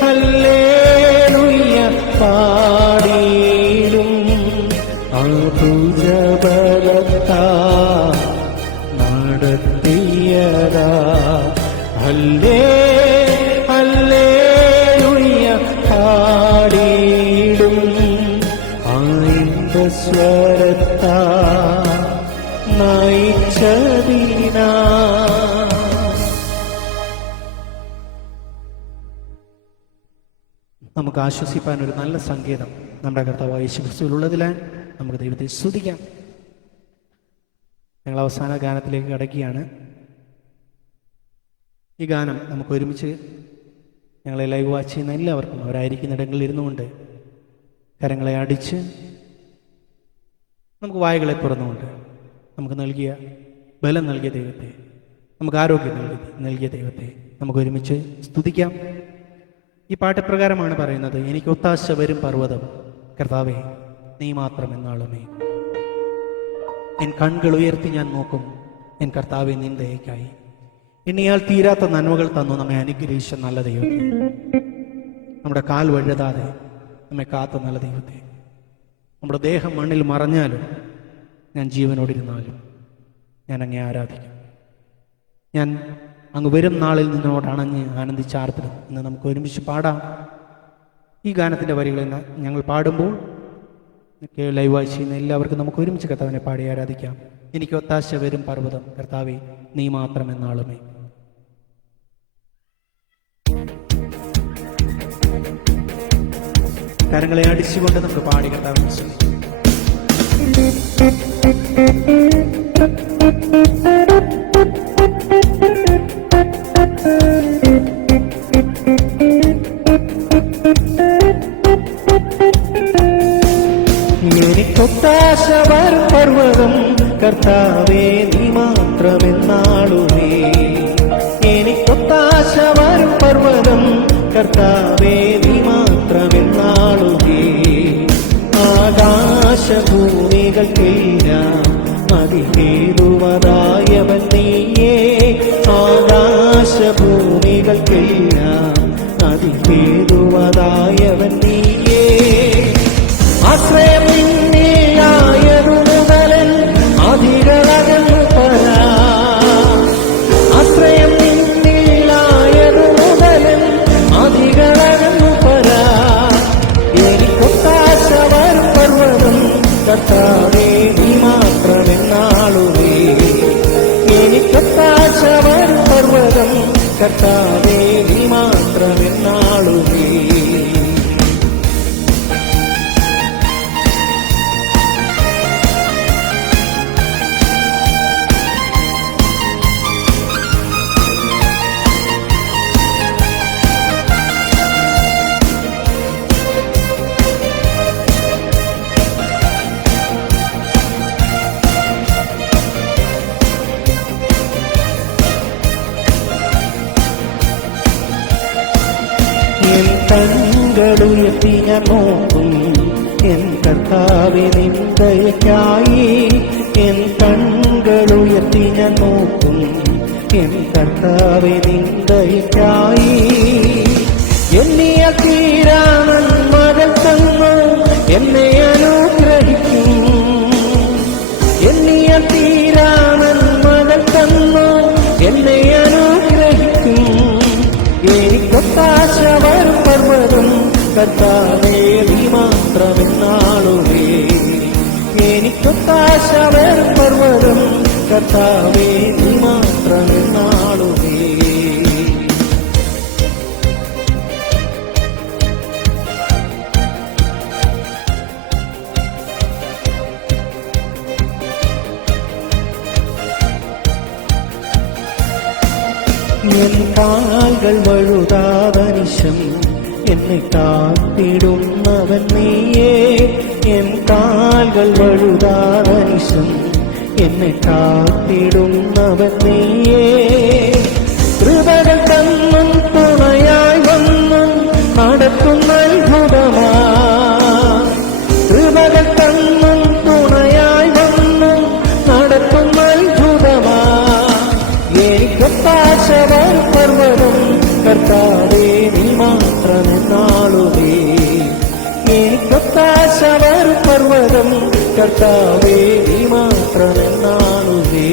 ഹല്ലേലൂയ പാടിയിടും ഭുജബലത്താ നടത്തിയതാ. ഹല്ലേ ഹല്ലേലൂയ പാടിയിടും സ്വരത്താ നയിച്ചതിനാ. നമുക്ക് ആശ്വസിപ്പാൻ ഒരു നല്ല സംഗീതം നമ്മുടെ കർത്താവായ യേശുക്രിസ്തുവിലുള്ളതിനാൽ നമുക്ക് ദൈവത്തെ സ്തുതിക്കാം. ഞങ്ങൾ അവസാന ഗാനത്തിലേക്ക് കടക്കുകയാണ്. ഈ ഗാനം നമുക്ക് ഒരുമിച്ച് ഞങ്ങളെ ലൈവ് വാച്ച് ചെയ്യുന്ന എല്ലാവർക്കും അവരായിരിക്കുന്ന ഇടങ്ങളിൽ ഇരുന്നുകൊണ്ട് കരങ്ങളെ അടിച്ച് നമുക്ക് വായകളെ തുറന്നുകൊണ്ട് നമുക്ക് നൽകിയ ബലം നൽകിയ ദൈവത്തെ, നമുക്ക് ആരോഗ്യം നൽകിയ ദൈവത്തെ നമുക്ക് ഒരുമിച്ച് സ്തുതിക്കാം. ഈ പാട്ടപ്രകാരമാണ് പറയുന്നത്: എനിക്ക് ഒത്താശ വരും പർവ്വതം, കർത്താവേ നീ മാത്രം എന്നാളുമേ. എൻ കണ്ണുകൾ ഉയർത്തി ഞാൻ നോക്കും, എൻ കർത്താവേ നിൻ ദയയ്ക്കായി. എണ്ണിയാൽ തീരാത്ത നന്മകൾ തന്നു നമ്മെ അനുഗ്രഹിച്ച നല്ല ദൈവത്തെ, നമ്മുടെ കാൽ വഴുതാതെ നമ്മെ കാത്ത നല്ല ദൈവത്തെ, നമ്മുടെ ദേഹം മണ്ണിൽ മറഞ്ഞാലും ഞാൻ ജീവനോടിരുന്നാലും ഞാൻ അങ്ങേ ആരാധിക്കും. ഞാൻ അങ്ങ് വരും നാളിൽ നിന്നോട് അണഞ്ഞ് ആനന്ദിച്ചാർത്തിടും എന്ന് നമുക്ക് ഒരുമിച്ച് പാടാം. ഈ ഗാനത്തിൻ്റെ വരികളിൽ ഞങ്ങൾ പാടുമ്പോൾ ലൈവായി ചെയ്യുന്ന എല്ലാവർക്കും നമുക്ക് ഒരുമിച്ച് കർത്താവിനെ പാടി ആരാധിക്കാം. എനിക്ക് ഒത്താശ വരും പർവ്വതം, കർത്താവേ നീ മാത്രം എന്നാളുമേ. കരങ്ങളെ അടിച്ചുകൊണ്ട് നമുക്ക് പാടി കർത്താവിനെ സ്തുതിക്കാം. എനിക്കൊത്താശ വരും പർവ്വതം, കർത്താവേ നീ മാത്രമെന്നാളുമേ. എനിക്കൊത്താശ വരും പർവ്വതം, കർത്താവേ നീ മാത്രമെന്നാളുമേ. ആകാശഭൂമികൾക്കെല്ലാം അതിഹേതുവതായവൻ നീയേ. ആകാശഭൂമികൾക്കെല്ലാം അതിഹേതുവതായവൻ നീയേ. ആശ്രയം നിന്നിലായതു മുതലൻ അധികളകന്നു പരാ. ആശ്രയം നിന്നിലായതു മുതലൻ അധികളകന്നു പരാ. എനിക്കൊത്താശ വരും പർവ്വതം, കർത്താവേ നീ മാത്രമെന്നാളുമേ. എനിക്കൊത്താശ വരും പർവ്വതം, കർത്താവേ നീ മാത്രമെന്നാളുമേ. എൻ കണ്ണുകളുയർത്തി ഞാൻ നോക്കും, എൻ കർത്താവേ നിൻ ദയയ്ക്കായി. എൻ കണ്ണുകളുയർത്തി ഞാൻ നോക്കും, എൻ കർത്താവേ നിൻ ദയയ്ക്കായി. എണ്ണിയ തീരാ നന്മകൾ തന്നു എന്നെ അനുഗ്രഹിക്കും. എണ്ണിയ തീരാ നന്മകൾ തന്നു എന്നെ അനുഗ്രഹിക്കും. എനിക്കൊത്താശ വരും പർവ്വതം, കർത്താവേ നീ മാത്രമെന്നാളുമേ. എനിക്കൊത്താശ വരും പർവ്വതം, കർത്താവേ നീ മാത്രമെന്നാളുമേ. കാൽകൾ വഴുതാതനിശം എന്നെ കാത്തിടുന്നവൻ നീയേ. എൻ കാൽകൾ വഴുതാതനിശം എന്നെ കാത്തിടുന്നവൻ നീയേ. കൃപകൾ തന്നും തുണയായി വന്നും നടത്തുന്ന അത്ഭുതമാ. കൃപകൾ തന്നും തുണയായി വന്നും നടത്തുന്ന അത്ഭുതമാ. എനിക്കൊത്താശവർ പർവ്വതം കർത്താവേ നീ മാത്രമെന്നാളുവേ. എനിക്കൊത്താശവർ പർവ്വതം കർത്താവേ നീ മാത്രമെന്നാളുവേ.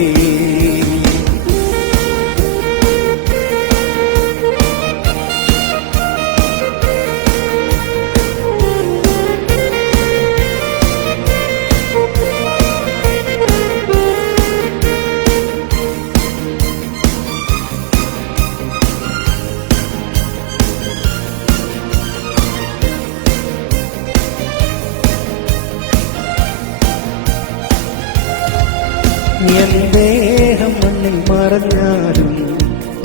എൻ ദേഹം മണ്ണിൽ മറഞ്ഞാലും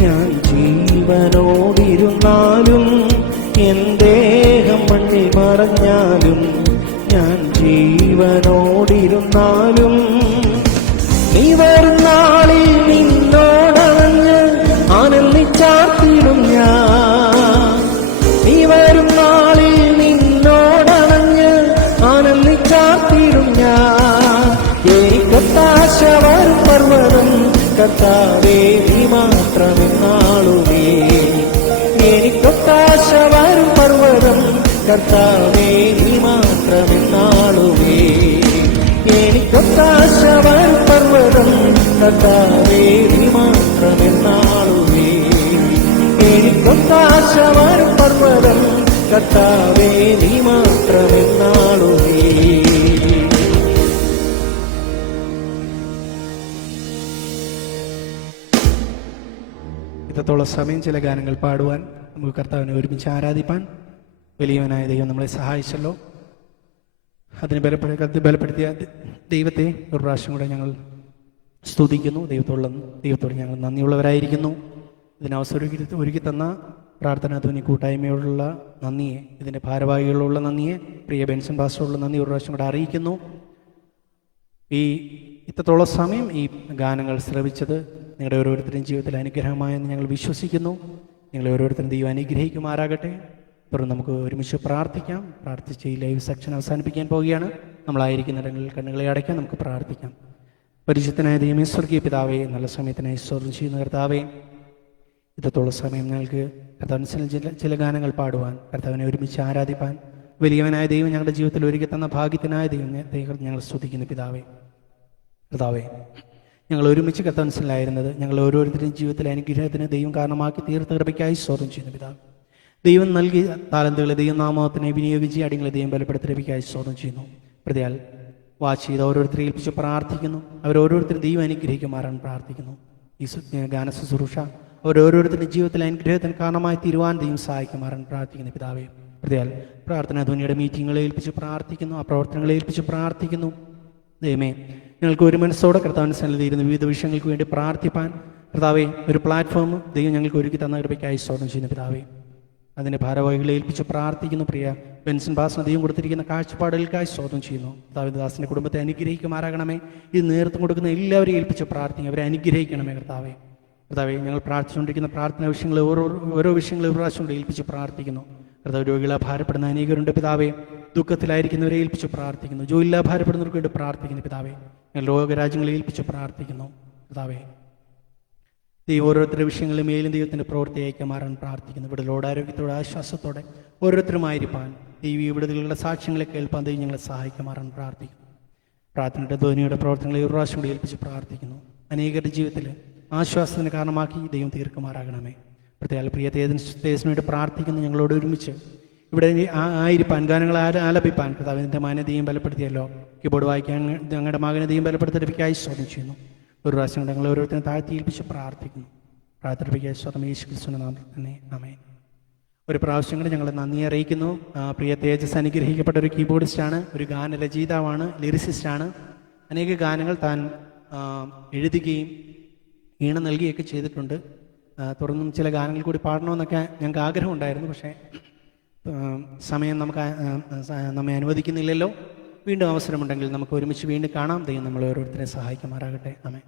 ഞാൻ ജീവനോടിരുന്നാലും. എൻ ദേഹം മണ്ണിൽ മറഞ്ഞാലും ഞാൻ ജീവനോടിരുന്നാലും. നീ വരും നാളിൽ നിന്നോടണഞ്ഞ് ആനന്ദിച്ചാർത്തിടും ഞാൻ. നീ വരും നാളിൽ നിന്നോടണഞ്ഞ് ആനന്ദിച്ചാർത്തിടും ഞാൻ. എനിക്കൊത്താശവർ പർവ്വതം കർത്താവേ നീ മാത്രമെന്നാളുവേ. എനിക്കൊത്താശവർ പർവ്വതം കർത്താവേ നീ മാത്രമെന്നാളുവേ. എനിക്കൊത്താശവർ പർവ്വതം കർത്താവേ നീ മാത്രമെന്നാളുവേ. എനിക്കൊത്താശവർ പർവ്വതം കർത്താവേ നീ മാത്രമെന്നാളുവേ. ഇത്രത്തോളം സമയം ചില ഗാനങ്ങൾ പാടുവാൻ നമുക്ക് കർത്താവിനെ ഒരുമിച്ച് ആരാധിപ്പാൻ വലിയവനായ ദൈവം നമ്മളെ സഹായിച്ചല്ലോ. അതിന് ബലപ്പെടുത്തിയ ദൈവത്തെ ഒരു പ്രാവശ്യം കൂടെ ഞങ്ങൾ സ്തുതിക്കുന്നു. ദൈവത്തോട് ഞങ്ങൾ നന്ദിയുള്ളവരായിരിക്കുന്നു. ഇതിനവസരം ഒരുക്കി തന്ന പ്രാർത്ഥനാ ധ്വനി കൂട്ടായ്മയോടുള്ള നന്ദിയെ, ഇതിൻ്റെ ഭാരവാഹികളുള്ള നന്ദിയെ, പ്രിയ ബെൻസൺ പാസ്റ്ററുള്ള നന്ദി ഒരു പ്രാവശ്യം കൂടെ അറിയിക്കുന്നു. ഇത്രത്തോളം സമയം ഈ ഗാനങ്ങൾ ശ്രവിച്ചത് നിങ്ങളുടെ ഓരോരുത്തരുടെയും ജീവിതത്തിൽ അനുഗ്രഹമായെന്ന് ഞങ്ങൾ വിശ്വസിക്കുന്നു. നിങ്ങളെ ഓരോരുത്തരും ദൈവം അനുഗ്രഹിക്കുമാറാകട്ടെ. തുടർന്ന് നമുക്ക് ഒരുമിച്ച് പ്രാർത്ഥിക്കാം. പ്രാർത്ഥിച്ച് ഈ ലൈവ് സെക്ഷൻ അവസാനിപ്പിക്കാൻ പോവുകയാണ്. നമ്മളായിരിക്കുന്നിടങ്ങളിൽ കണ്ണുകളെ അടയ്ക്കാൻ നമുക്ക് പ്രാർത്ഥിക്കാം. പരിശുദ്ധനായ ദൈവമേ, സ്വർഗീയ പിതാവേ, നല്ല സമയത്തിനായി സ്തോത്രം ചെയ്യുന്ന കർത്താവേ, ഇത്രത്തോളം സമയം ഞങ്ങൾക്ക് കർത്താവിന് ചില ഗാനങ്ങൾ പാടുവാൻ, കർത്താവിനെ ഒരുമിച്ച് ആരാധിപ്പാൻ വലിയവനായ ദൈവം ഞങ്ങളുടെ ജീവിതത്തിൽ ഒരുക്കി തന്ന ഭാഗ്യത്തിനായ ദൈവം ഞങ്ങൾ സ്തുതിക്കുന്നു. കർത്താവേ, ഞങ്ങൾ ഒരുമിച്ച് കർത്താവിനായിരുന്നത് ഞങ്ങൾ ഓരോരുത്തരുടെയും ജീവിതത്തിലെ അനുഗ്രഹത്തിന് ദൈവം കാരണമാക്കി തീർത്ത കൃപയ്ക്കായി സ്തോത്രം ചെയ്യുന്നു. പിതാവ്, ദൈവം നൽകിയ താലന്തുകളെ ദൈവനാമത്തിനെ വിനിയോഗിച്ച് അടിങ്ങളെ ദൈവം ബലപ്പെടുത്തി ലഭിക്കായി സ്തോത്രം ചെയ്യുന്നു. പ്രതിയാൽ വാച്ച് ചെയ്ത് ഓരോരുത്തരെ ഏൽപ്പിച്ച് പ്രാർത്ഥിക്കുന്നു. അവരോരോരുത്തരും ദൈവം അനുഗ്രഹിക്കുമാറാൻ പ്രാർത്ഥിക്കുന്നു. ഈ ഗാന ശുശ്രൂഷ അവരോരോരുത്തരുടെ ജീവിതത്തിലെ അനുഗ്രഹത്തിന് കാരണമായി തീരുവാൻ ദൈവം സഹായിക്കുമാറാൻ പ്രാർത്ഥിക്കുന്നു. പിതാവേ, പ്രതിയാൽ പ്രാർത്ഥനാ ധ്വനിയുടെ മീറ്റിങ്ങുകളെ ഏൽപ്പിച്ച് പ്രാർത്ഥിക്കുന്നു. ആ പ്രവർത്തനങ്ങളെ ഏൽപ്പിച്ച് പ്രാർത്ഥിക്കുന്നു. ദൈവമേ, ഞങ്ങൾക്ക് ഒരു മനസ്സോടെ കർത്താവിൻ്റെ സന്നിധിയിരുന്ന വിവിധ വിഷയങ്ങൾക്ക് വേണ്ടി പ്രാർത്ഥിപ്പാൻ കർത്താവെ ഒരു പ്ലാറ്റ്ഫോം ദൈവം ഞങ്ങൾക്ക് ഒരുക്കി തന്ന കൃപയ്ക്കായി സ്തോത്രം ചെയ്യുന്നു. പിതാവേ, അതിൻ്റെ ഭാരവാഹികളെ ഏൽപ്പിച്ച് പ്രാർത്ഥിക്കുന്നു. പ്രിയ ബെൻസൺ പാസ്റ്റർ ദൈവം കൊടുത്തിരിക്കുന്ന കാഴ്ചപ്പാടുകൾക്കായി സ്തോത്രം ചെയ്യുന്നു. ദാവീദ് ദാസിൻ്റെ കുടുംബത്തെ അനുഗ്രഹിക്കുമാറാകണമേ. ഇത് നേതൃത്വം കൊടുക്കുന്ന എല്ലാവരെയും ഏൽപ്പിച്ച് പ്രാർത്ഥിക്കും. അവരെ അനുഗ്രഹിക്കണമേ. കർത്താവേ, ഞങ്ങൾ പ്രാർത്ഥിച്ചുകൊണ്ടിരിക്കുന്ന പ്രാർത്ഥനാ വിഷയങ്ങൾ ഓരോ വിഷയങ്ങളും ഒരു പ്രാവശ്യം ഏൽപ്പിച്ച് പ്രാർത്ഥിക്കുന്നു. കർത്താവ്, രോഗികളെ ഭാരപ്പെടുന്ന അനേകരുണ്ട്. പിതാവേ, ദുഃഖത്തിലായിരിക്കുന്നവരെ ഏൽപ്പിച്ച് പ്രാർത്ഥിക്കുന്നു. ജോലിയില്ലാ ഭാരപ്പെടുന്നവർക്ക് വേണ്ടി പ്രാർത്ഥിക്കുന്നു. പിതാവേ, ഞങ്ങൾ ലോകരാജ്യങ്ങളെ ഏൽപ്പിച്ച് പ്രാർത്ഥിക്കുന്നു. പിതാവേ, ദൈവം ഓരോരുത്തരുടെ വിഷയങ്ങളും മേലും ദൈവത്തിൻ്റെ പ്രവൃത്തി അയക്കമാറാൻ പ്രാർത്ഥിക്കുന്നു. ഇവിടെ ലോടാരോഗ്യത്തോടെ ആശ്വാസത്തോടെ ഓരോരുത്തരുമായിരിക്കാൻ ദൈവീയ വിടുതലുകളുടെ സാക്ഷ്യങ്ങളെ കേൾപ്പാൻ ദൈവം ഞങ്ങളെ സഹായിക്കമാറാൻ പ്രാർത്ഥിക്കുന്നു. പ്രാർത്ഥനയുടെ ധ്വനിയുടെ പ്രവർത്തനങ്ങളെ ഒരു പ്രാവശ്യം കൂടി ഏൽപ്പിച്ച് പ്രാർത്ഥിക്കുന്നു. അനേകരുടെ ജീവിതത്തിൽ ആശ്വാസത്തിന് കാരണമാക്കി ദൈവം തീർക്കുമാറാകണമേ. പ്രത്യേക പ്രിയ തേജസ്സിന് വേണ്ടി പ്രാർത്ഥിക്കുന്നു. ഞങ്ങളോട് ഒരുമിച്ച് ഇവിടെ ആയിരിക്കാൻ ഗാനങ്ങൾ ആലപിപ്പാൻ കർത്താവിൻ്റെ മാന്യതയും ബലപ്പെടുത്തിയല്ലോ. കീബോർഡ് വായിക്കാൻ ഞങ്ങളുടെ മകനതയും ബലപ്പെടുത്തിപ്പിക്കായി സ്തോത്രം ചെയ്യുന്നു. ഒരു പ്രാവശ്യം ഞങ്ങൾ ഓരോരുത്തരും താഴ്ത്തി ഏൽപ്പിച്ച് പ്രാർത്ഥിക്കുന്നു. പ്രാർത്ഥിപ്പിക്കായി സ്തോത്രം യേശു ക്രിസ്തുവിന്റെ നാമത്തിൽ തന്നെ ആമേൻ. ഒരു പ്രാവശ്യം കൂടെ ഞങ്ങൾ നന്ദി അറിയിക്കുന്നു. പ്രിയ തേജസ് അനുഗ്രഹിക്കപ്പെട്ട ഒരു കീബോർഡിസ്റ്റാണ്, ഒരു ഗാനരചയിതാവാണ്, ലിറിസിസ്റ്റാണ്. അനേക ഗാനങ്ങൾ താൻ എഴുതുകയും ഈണം നൽകുകയൊക്കെ ചെയ്തിട്ടുണ്ട്. തുടർന്നും ചില ഗാനങ്ങൾ കൂടി പാടണമെന്നൊക്കെ ഞങ്ങൾക്ക് ആഗ്രഹമുണ്ടായിരുന്നു. പക്ഷേ സമയം നമ്മെ അനുവദിക്കുന്നില്ലല്ലോ. വീണ്ടും അവസരമുണ്ടെങ്കിൽ നമുക്ക് ഒരുമിച്ച് വീണ്ടും കാണാം. ദൈവം നമ്മളെ ഓരോരുത്തരെ സഹായിക്കുമാറാകട്ടെ. ആമേൻ.